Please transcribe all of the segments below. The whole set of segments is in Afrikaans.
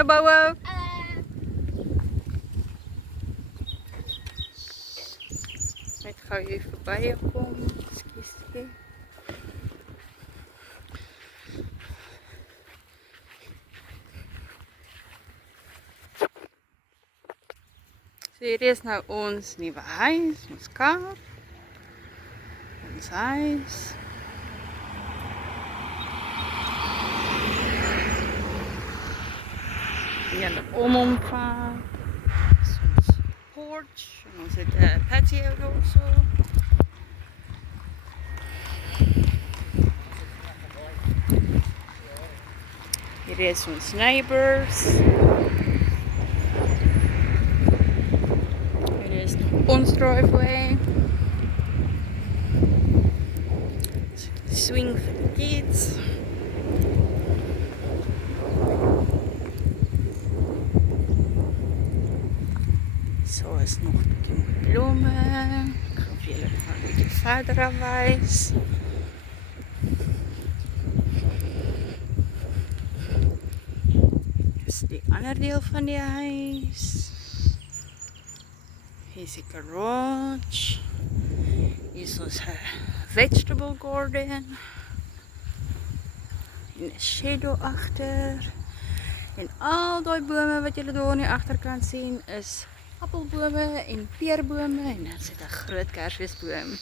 Hallo Bouwe. Net gou hier verby kom. Ekskuus. So hierdie is nou ons nuwe huis, ons kar. Ons huis. Hier de omvang. Dis ons porch. En ons het 'n patio daarso. Hier is ons neighbors. Hier is ons driveway. Swing for the kids. Zo is nog een beetje bloemen. Ik ga jullie nog een beetje verder afwijs. Dit is die andere deel van die huis. Hier is de garage. Hier is onze vegetable garden. En een shadow achter. En al die bomen wat jullie daar aan die achterkant zien is appelbomen en peerbomen. En dan zit een groot kersfeestboom.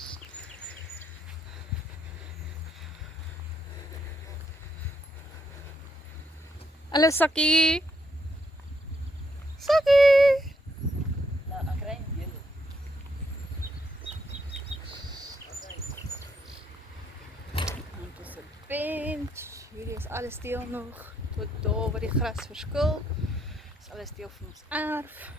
Hallo Sakkie. Sakkie. Bench. Hierdie is alles deel nog tot daar waar die gras verskil. Dis alles deel van ons erf.